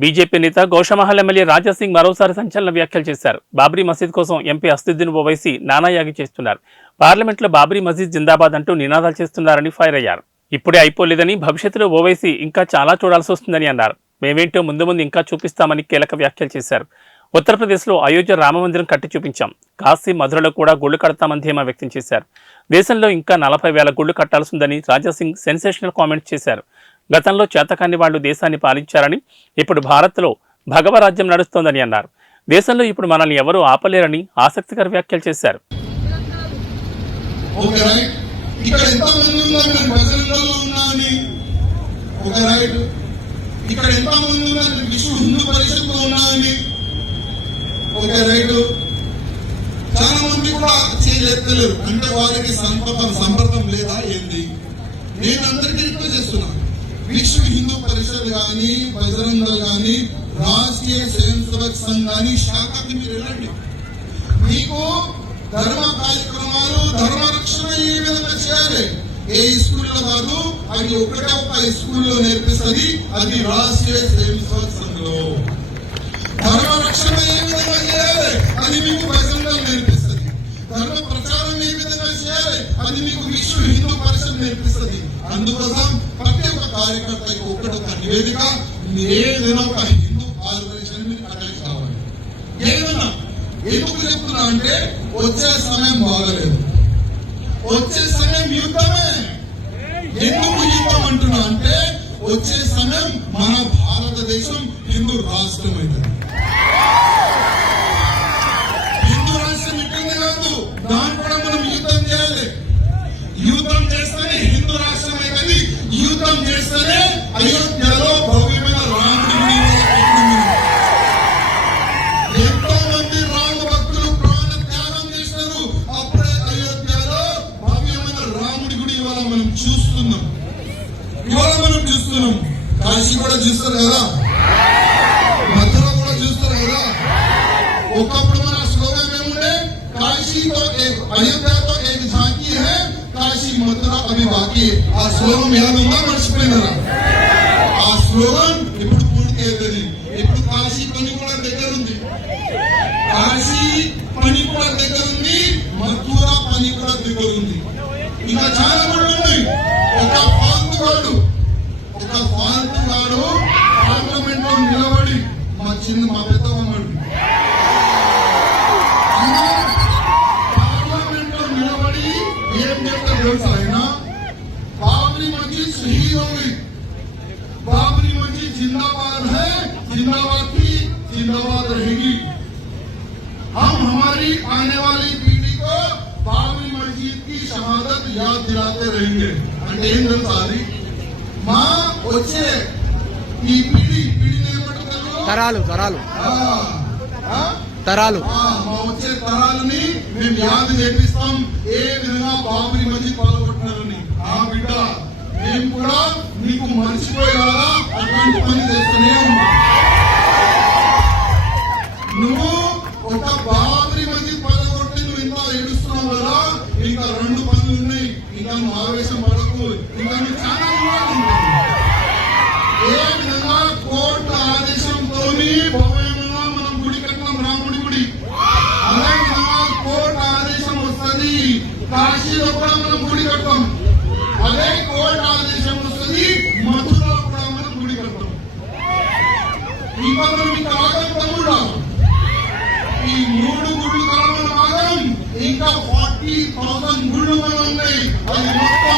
BJP నేత గౌషమహల్ MLA Raja Singh మరోసారి సంచలన వ్యాఖ్యలు చేశారు. బాబ్రీ మసీద్ కోసం ఎంపీ అసదుద్దీన్ ఓవైసీ నానాయాగి చేస్తున్నారు. పార్లమెంట్లో బాబ్రీ మసీద్ జిందాబాద్ అంటూ నినాదాలు చేస్తున్నారని ఫైర్ అయ్యారు. ఇప్పుడే అయిపోలేదని, భవిష్యత్తులో ఓవైసీ ఇంకా చాలా చూడాల్సి వస్తుందని అన్నారు. మేమేంటో ముందు ముందు ఇంకా చూపిస్తామని కీలక వ్యాఖ్యలు చేశారు. ఉత్తరప్రదేశ్లో అయోధ్య రామమందిరం కట్టి చూపించాం, కాశీ మధురలో కూడా గుళ్లు కడతామని ధీమా వ్యక్తం చేశారు. దేశంలో ఇంకా 40,000 గుళ్లు కట్టాల్సిందని రాజాసింగ్ సెన్సేషనల్ కామెంట్స్ చేశారు. గతంలో చేతకాని వాళ్లు దేశాన్ని పాలించారని, ఇప్పుడు భారత్లో భగవరాజ్యం నడుస్తోందని అన్నారు. దేశంలో ఇప్పుడు మనల్ని ఎవరూ ఆపలేరని ఆసక్తికర వ్యాఖ్యలు చేశారు. చాలా మంది కూడా చేయలేరు, అంటే వారికి సంపర్కం లేదా ఏంది. నేను అందరికీ రిక్వెస్ట్ చేస్తున్నాను, విశ్వ హిందూ పరిషత్ కానీ, బజరంగ దళ్ కానీ, రాష్ట్రీయ స్వయం సేవక్ సంఘ్ కానీ శాఖకి మీరు వెళ్ళండి. మీకు ధర్మ కార్యక్రమాలు, ధర్మ రక్షణ ఏ విధంగా చేయాలి, ఏ స్కూల్లో కాదు, అది ఒకటే ఒక స్కూల్లో నేర్పిస్తుంది, అది రాష్ట్రీయ స్వయం సేవక్ సంఘ్లో. ధర్మ రక్షణ ఏ విధంగా చేయాలి, అది మీకు బజరంగ దళ్ నేర్పిస్తుంది. ధర్మ ప్రచారం ఏ విధంగా చేయాలి, అది మీకు విశ్వ హిందూ పరిషత్ నేర్పిస్తుంది. అందుకోసం ప్రతి ఒక్క కార్యకర్తకి ఒకటొక నివేదిక, ఏదైనా ఒక హిందూ ఆర్గనైజేషన్ మీరు అటాచ్ కావాలి. ఏదైనా ఎందుకు చెప్తున్నా అంటే, వచ్చే సమయం బాగలేదు, వచ్చే సమయం యుద్ధమే. ఎందుకు యుద్ధం అంటున్నా అంటే, వచ్చే సమయం మన భారతదేశం హిందూ రాష్ట్రం అవుతుంది. హిందూ రాష్ట్రం ఇట్లనే కాదు, దాన్ని కూడా మనం యుద్ధం చేయాలి. యుద్ధం చేస్తేనే హిందూ రాష్ట్రం అవుతుంది. యుద్ధం చేస్తేనే అయోధ్యలో భవ్యమైన రాముడి ఎంతో మంది రామ భక్తులు ప్రాణ త్యాగం చేశారు. అప్పుడే అయోధ్యలో భవ్యమైన రాముడి గుడి ఇవాళ మనం చూస్తున్నాం. కాశీ కూడా చూస్తారు కదా, మధుర కూడా చూస్తారు కదా. ఒకప్పుడు మన స్లోగన్ ఏముండే, కాశీతో అయోధ్యతో ఏక్ ఝాంకీ హై, కాశీ మధుర అభి బాకీ. ఆ స్లోగన్ ఏదన్నా మర్చిపోయినారా? ఆ స్లోగన్ ఇప్పుడు పూర్తి అవుతుంది. ఇప్పుడు కాశీ పని కూడా దగ్గర ఉంది, కాశీ పని కూడా దగ్గర ఉంది, మధుర పని కూడా దగ్గర ఉంది. ఇంకా చాలా కూడా ఉన్నాయి. ఒక ఫాల్తుగాడు పార్లమెంట్ లో నిలబడి మా పెద్దమ్మడు పార్లమెంట్ లో నిలబడి ఏం చేస్తారు తెలుసా? ఆయన బాబ్రీ మస్జిద్ షహీద్ होगी, बाबरी मस्जिद जिंदाबाद है, जिंदाबाद की जिंदाबाद रहेगी. हम हमारी आने वाली पीढ़ी को बाबरी मस्जिद की शहादत याद दिलाते रहेंगे. అంటే ఏం తెలుసా? అది మా వచ్చే ఈ పీడిని ఏమంటారు? తరాలు మా వచ్చే తరాలని మేము యాద చేపిస్తాం, ఏ విధంగా బాబ్రీ మస్జిద్ పగలగొట్టినారని. ఆ బిడ్డ మేము కూడా మీకు మర్చిపోయేలా అట్లాంటి పని చేస్తూనే ఉన్నాం. నువ్వు ఒక బాబ్రీ మస్జిద్ పగలగొట్టి నువ్వు ఇంత ఏడుస్తున్నావు కదా, ఇంకా 2 పనులు ఉన్నాయి. ఇంకా నువ్వు ఆవేశం పడకు, ఇంకా నువ్వు చాలా ఏ విధంగా కోర్టు ఆదేశంతో భవ్యంగా మనం గుడి కట్టినాం, రాముడి గుడి. అదే విధంగా కోర్టు ఆదేశం వస్తుంది, కాశీలో కూడా మనం గుడి కడతాం. అదే కోర్టు ఆదేశం వస్తుంది, మధురలో కూడా మనం గుడి కడతాం. ఇంకా మనం ఇంకా ఆగం కూడా ఈ 3 గుళ్ళు కూడా మనం ఆగం. ఇంకా 40,000 గుళ్ళు మనం ఉన్నాయి. అది మొత్తం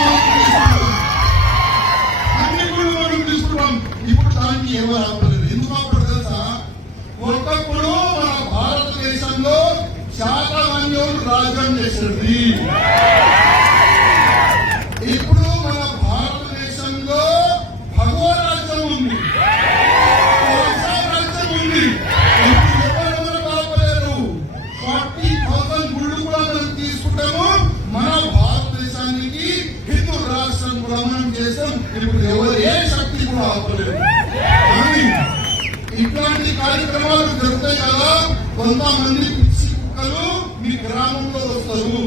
ఇప్పుడు దానికి ఎవరు ఆపలేదు. ఎందుకు ఆపలేదు తెలుసా? ఒకప్పుడు మన భారతదేశంలో శాతవాహనులు రాజ్యం చేసింది. ఇప్పుడు మన భారతదేశంలో భగవరాజ్యం ఉంది, రాజ్యం ఉంది. ఇప్పుడు ఎవరెవరు ఆపలేరు. 40,000 గుళ్ళు కూడా మనం తీసుకుంటాము. మన భారతదేశానికి హిందూ రాష్ట్రం కూడా మనం చేస్తాం. ఇప్పుడు ఎవరు ఏ శక్తి కూడా ఆపలేదు. కానీ ఇట్లాంటి కార్యక్రమాలు జరుగుతాయి కదా, కొంతమంది పిచ్చి కుక్కలు మీ గ్రామంలో వస్తారు.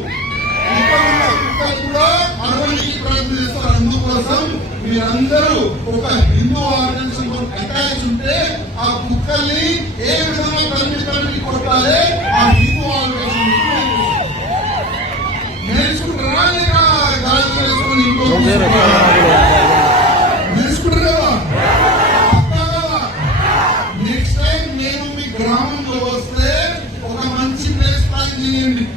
ఇక్కడ ఉన్న కుక్కలు కూడా అడవడానికి ప్రయత్నం చేస్తారు. అందుకోసం మీరందరూ ఒక హిందూ ఆర్గనైజేషన్ అటాచ్ ఉంటే ఆ కుక్కల్ని ఏ విధంగా తల్లి కొట్టాలి ఆ హిందూ ఆర్గనైజేషన్ నేర్చుకుంటారా లేక గాలి చేసుకుని నేర్చుకుంటారా? నెక్స్ట్ టైం నేను మీ గ్రామం